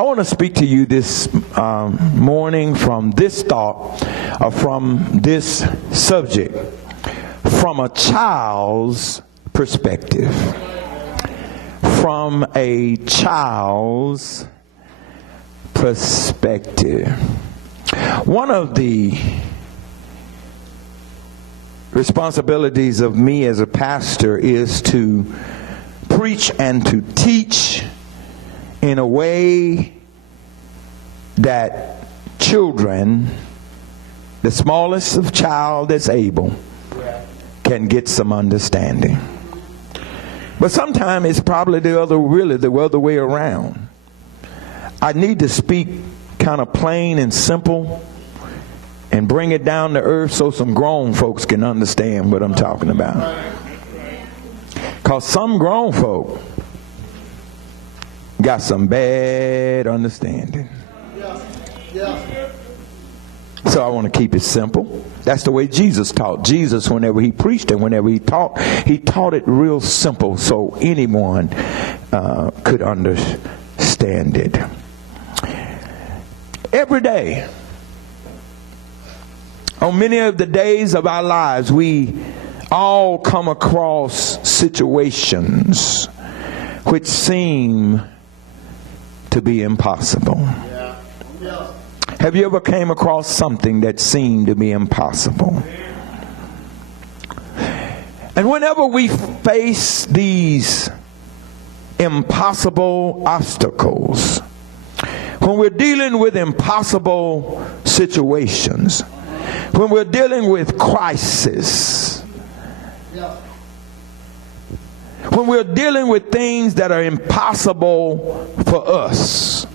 I want to speak to you this morning from this thought, or from this subject, from a child's perspective. From a child's perspective. One of the responsibilities of me as a pastor is to preach and to teach in a way that children, the smallest of child that's able, can get some understanding. But sometimes it's probably the other way around. I need to speak kind of plain and simple and bring it down to earth so some grown folks can understand what I'm talking about. Because some grown folk got some bad understanding. So I want to keep it simple. That's the way Jesus taught. Jesus, whenever he preached and whenever he taught it real simple so anyone could understand it. Every day, on many of the days of our lives, we all come across situations which seem to be impossible. Have you ever came across something that seemed to be impossible? And whenever we face these impossible obstacles, when we're dealing with impossible situations, when we're dealing with crisis, when we're dealing with things that are impossible for us,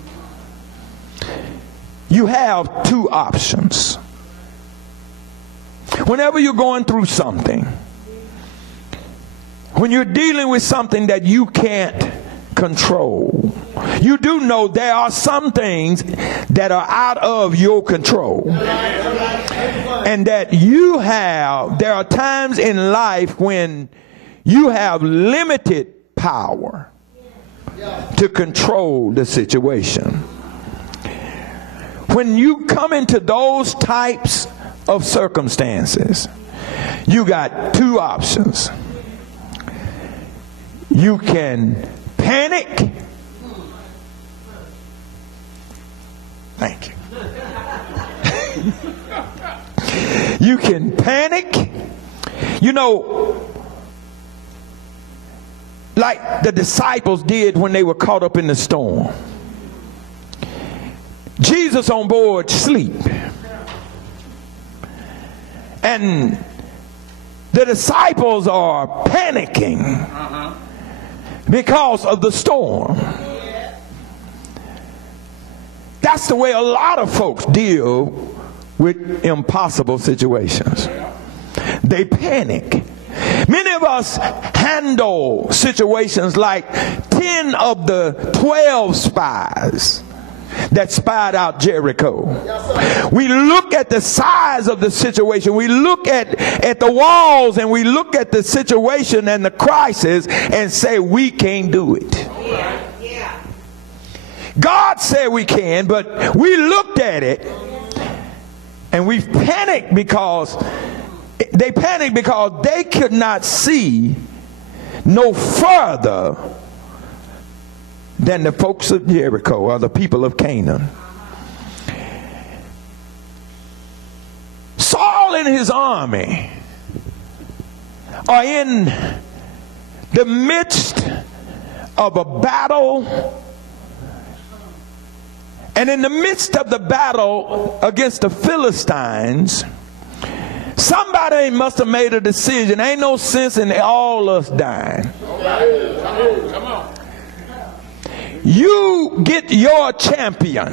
you have two options. Whenever you're going through something, when you're dealing with something that you can't control, you do know there are some things that are out of your control. And that there are times in life when you have limited power to control the situation. When you come into those types of circumstances, you got two options. You can panic. Thank you. You can panic. You know, like the disciples did when they were caught up in the storm. Jesus on board sleep. And the disciples are panicking because of the storm. That's the way a lot of folks deal with impossible situations. They panic. Many of us handle situations like 10 of the 12 spies that spied out Jericho. We look at the size of the situation. We look at the walls, and we look at the situation and the crisis and say we can't do it. God said we can, but we looked at it and we panicked because they could not see no further than the folks of Jericho or the people of Canaan. Saul and his army are in the midst of a battle, and in the midst of the battle against the Philistines, somebody must have made a decision. Ain't no sense in all us dying. Come on. You get your champion,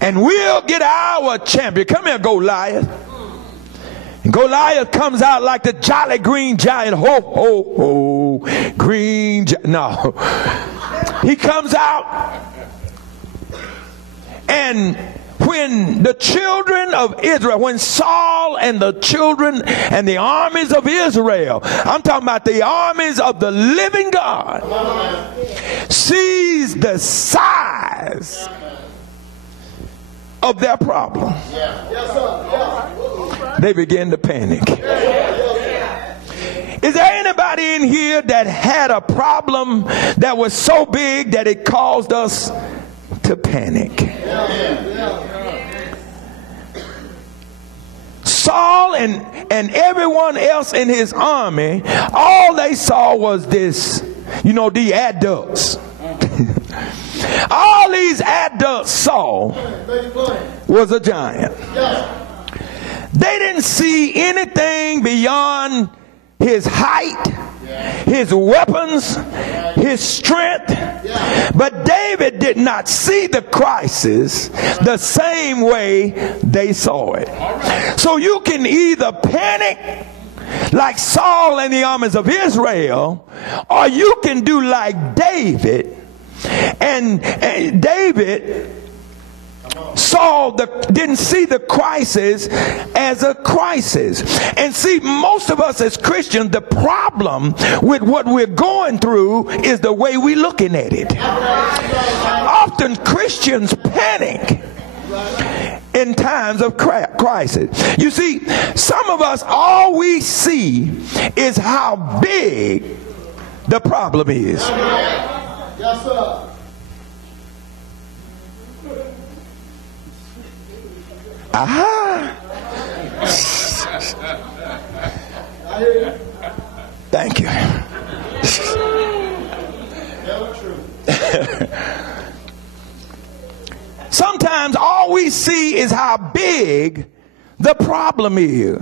and we'll get our champion. Come here, Goliath. And Goliath comes out like the jolly green giant. Ho, ho, ho, green giant. No. He comes out, and when the children of Israel, when Saul and the children and the armies of Israel, I'm talking about the armies of the living God, sees sees the size of their problem, they begin to panic. Is there anybody in here that had a problem that was so big that it caused us to panic? Saul and everyone else in his army, all they saw was this, the adults. All these adults saw was a giant. They didn't see anything beyond his height, his weapons, his strength. But David did not see the crisis the same way they saw it. So you can either panic like Saul and the armies of Israel, or you can do like David. And David didn't see the crisis as a crisis. And see, most of us as Christians, the problem with what we're going through is the way we're looking at it. Often Christians panic in times of crisis. You see, some of us, all we see is how big the problem is. Yes, sir. Aha! Thank you. Sometimes all we see is how big the problem is.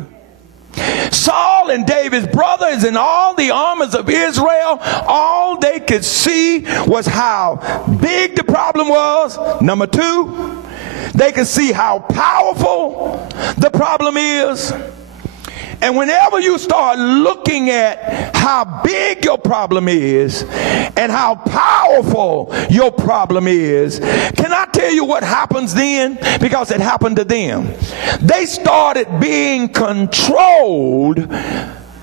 Saul and David's brothers and all the armies of Israel, all they could see was how big the problem was. Number two, they could see how powerful the problem is. And whenever you start looking at how big your problem is and how powerful your problem is, can I tell you what happens then? Because it happened to them. They started being controlled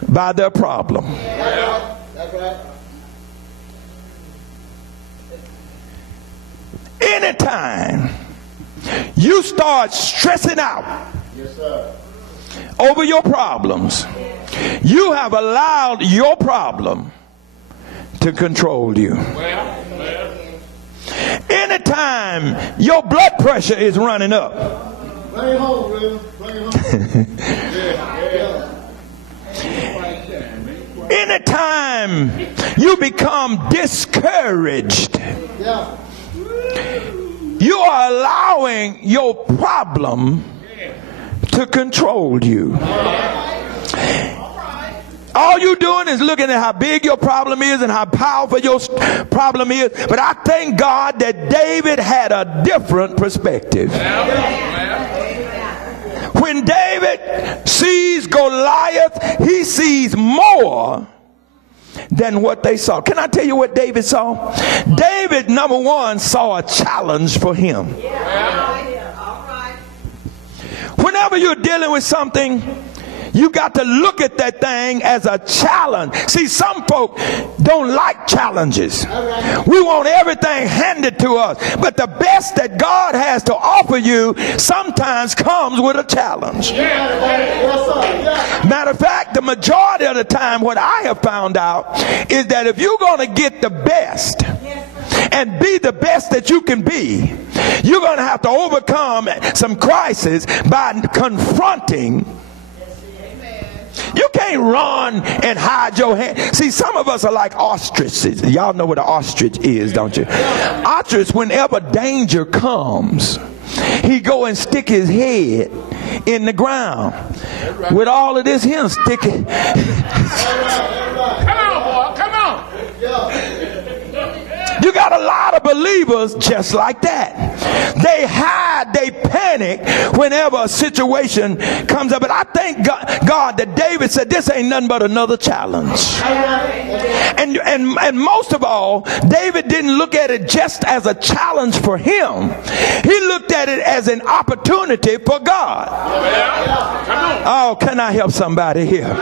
by their problem. That's right. Anytime you start stressing out, Yes, sir. over your problems, you have allowed your problem to control you. Anytime your blood pressure is running up, Bring it home, brother. Bring it home. anytime you become discouraged, Yeah. you are allowing your problem to control you. All you're doing is looking at how big your problem is and how powerful your problem is. But I thank God that David had a different perspective. When David sees Goliath, he sees more than what they saw. Can I tell you what David saw? David, number one, saw a challenge for him. Whenever you're dealing with something, you got to look at that thing as a challenge. See, some folk don't like challenges. We want everything handed to us. But the best that God has to offer you sometimes comes with a challenge. Matter of fact, the majority of the time, what I have found out is that if you're going to get the best and be the best that you can be, you're going to have to overcome some crisis by confronting. You can't run and hide your hand. See, some of us are like ostriches. Y'all know what an ostrich is, don't you? Ostrich, whenever danger comes, he go and stick his head in the ground with all of this him sticking. Come on, boy, come on. You got a lot of believers just like that. They hide, they panic whenever a situation comes up. But I thank God that David said, this ain't nothing but another challenge. And most of all, David didn't look at it just as a challenge for him. He looked at it as an opportunity for God. Oh, can I help somebody here?